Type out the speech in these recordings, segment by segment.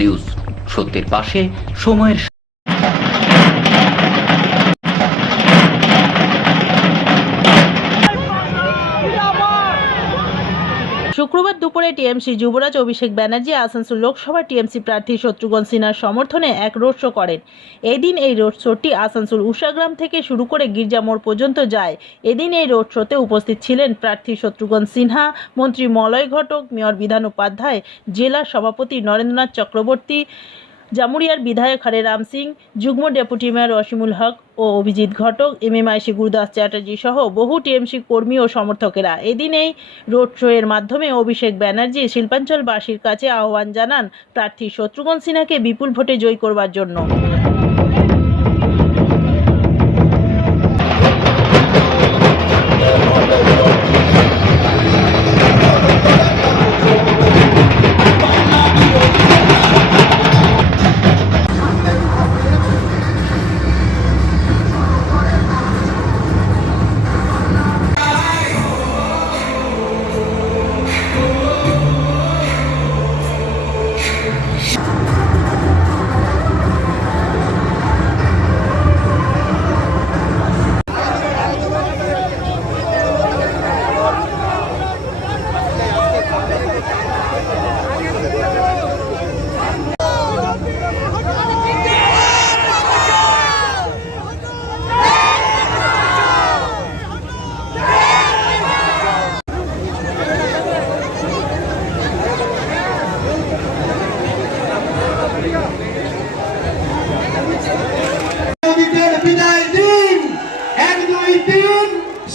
News সত্যের পাশে সময়ের শুক্রবার দুপুরে টিএমসি যুবরাজ অভিষেক ব্যানার্জি আসানসোল লোকসভা টিএমসি প্রার্থী শত্রুঘ্ন সিনহার সমর্থনে এক রোড শো করেন। এদিন এই রোড শোটি আসানসোল উষাগ্রাম থেকে শুরু করে গির্জা মোড় পর্যন্ত যায়। এদিন এই রোড শোতে উপস্থিত ছিলেন প্রার্থী শত্রুঘ্ন সিনহা, মন্ত্রী মলয় ঘটক, মেয়র বিধান উপাধ্যায়, জেলা সভাপতি নরেন্দ্রনাথ চক্রবর্তী, জামুরিয়ার বিধায়ক হরে রাম সিং, যুগ্ম ডেপুটি মেয়র অসীমুল হক ও অভিজিৎ ঘটক, এমএমআইসি গুরুদাস চ্যাটার্জি সহ বহু টিএমসি কর্মী ও সমর্থকেরা। এদিন এই রোড শো এর মাধ্যমে অভিষেক ব্যানার্জি শিল্পাঞ্চলবাসীর কাছে আহ্বান জানান প্রার্থী শত্রুঘ্ন সিনহাকে বিপুল ভোটে জয়ী করবার জন্য।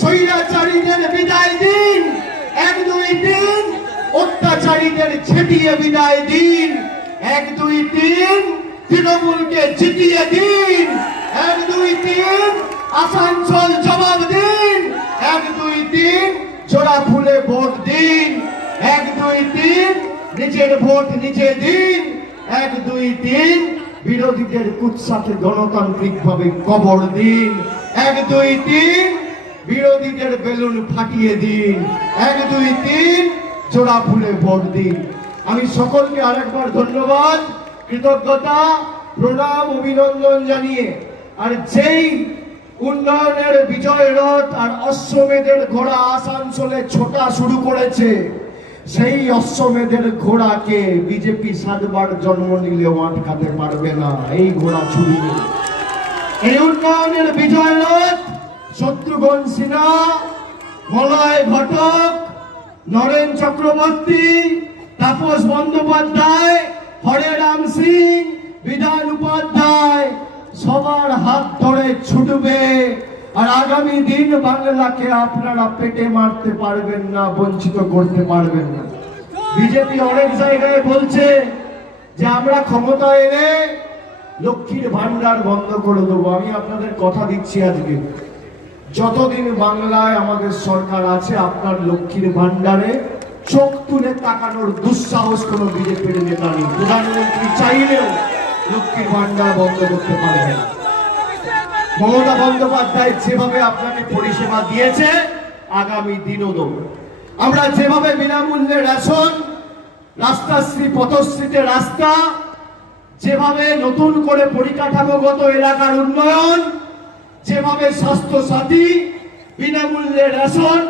স্বৈরাচারীদের বিদায় দিন, 1 2 3 অত্যাচারীদের ছেটিয়ে বিদায় দিন, 1 2 3 তৃণমূলকে জিতিয়ে দিন, 1 2 3 আসানসোল জবাব দিন, 1 2 3 জোড়া ফুলে ভোট দিন, 1 2 3 নিজের ভোট নিজে দিন, 1 2 3 বিরোধীদের কুৎসাকে গণতান্ত্রিকভাবে কবর দিন, 1 2 3 বিরোধীদের বেলুন ফাটিয়ে দিন, 1 2 3 জোড়া ফুলে ভোট দিন। আমি সকলকে আরেকবার ধন্যবাদ, কৃতজ্ঞতা, প্রণাম, অভিনন্দন জানিয়ে আর যেই উন্নয়নের বিজয় রথ আর অশ্বমেধের ঘোড়া আসানসোলে ছোটা শুরু করেছে, সেই অশ্বমেধের ঘোড়াকে বিজেপি 7 বার জন্ম নিলেও আটকাতে পারবে না। এই ঘোড়া ছুড়িয়ে এই উন্নয়নের বিজয় রথ শত্রুঘ্ন সিনহা, মলয় ঘটক, নরেন চক্রবর্তী, তাপস বন্দ্যোপাধ্যায়, হরে রাম সিং, বিধান উপাধ্যায় সবার হাত ধরে ছুটবে। আর আগামী দিন বাংলাকে আপনারা পেটে মারতে পারবেন না, বঞ্চিত করতে পারবেন না। বিজেপি অনেক জায়গায় বলছে যে আমরা ক্ষমতা এলে লক্ষ্মীর ভান্ডার বন্ধ করে দেবো। আমি আপনাদের কথা দিচ্ছি, আজকে যতদিন বাংলায় আমাদের সরকার আছে, আপনার লক্ষ্মীর ভান্ডারে চোখ তুলে তাকানোর দুঃসাহস কোন বিজেপির নেতা নেই। প্রধানমন্ত্রী চাইলেও লক্ষ্মীর ভান্ডার বন্ধ করতে পারবে না। মমতা বন্দ্যোপাধ্যায় যেভাবে আপনাকে পরিষেবা দিয়েছে, আগামী দিনও দেব। আমরা যেভাবে বিনামূল্যে রেশন, রাস্তাশ্রী পথশ্রীতে রাস্তা, যেভাবে নতুন করে পরিকাঠামোগত এলাকার উন্নয়ন, যেভাবে স্বাস্থ্য সাথী, বিনামূল্যে রেশন,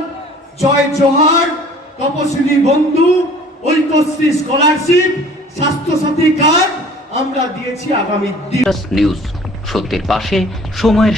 জয় জোহার, তপশিলি বন্ধু, ঐক্যশ্রী স্কলারশিপ, স্বাস্থ্য সাথী কার্ড আমরা দিয়েছি, আগামী দিন নিউজ সত্যের পাশে সময়ের